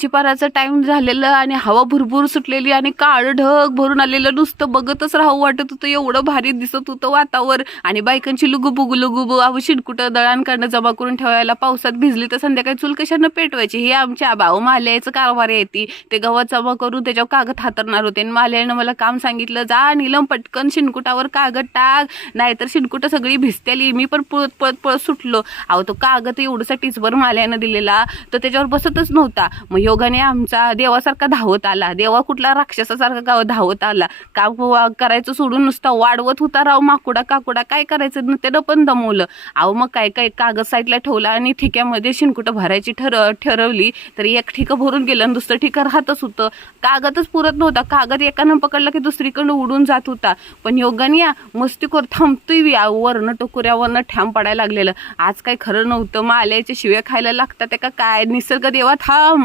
चिपाराचा time झालेला आणि हवा भुरभुर सुटलेली आणि काळ ढग भरून आलेलं, नुसतं बघतच राहू वाटत होतं. एवढं भारी दिसत होतं वातावरण. आणि बायकांची लुगुबुगु लुगुबु अहो शिणकुटं दळण काढणं जमा करून ठेवायला, पावसात भिजली तर संध्याकाळी चूल कशानं पेटवायची. हे आमच्या भाऊ माल्याचं कारभार आहे. ते गव्हा जमा करून त्याच्यावर कागद हातरणार होते आणि माल्यानं मला काम सांगितलं, जा नीलम पटकन शिणकुटावर कागद टाक, नाहीतर शिणकुटं सगळी भिजतेली. मी पण पळत पळत सुटलो. अहो तो कागद एवढंसा टिचभर माल्यानं दिलेला, तर त्याच्यावर बसतच नव्हता. मग योगाने आमचा देवासारखा धावत आला. देवा कुठला राक्षसासारखा धावत आला. काम करायचं सोडून नुसता वाढवत होता राव. माकुडा काकुडा काय करायचं, त्यानं पण दमवलं. अहो मग काय काय कागद साईडला ठेवला आणि ठिक्यामध्ये शिणकुटं भरायची ठरवली. तर एक ठिकं भरून गेलं आणि दुसरं ठिकं राहतच होतं. कागदच पुरत नव्हता. कागद एकानं पकडला की दुसरीकडनं उडून जात होता. पण योगाने मस्तीखोर थांबतोय, वरनं टोकऱ्यावरनं ठाम पडायला लागलेलं. आज काय खरं नव्हतं. मग आल्याचे शिव्या खायला लागतात त्या काय. निसर्ग देवा थांब.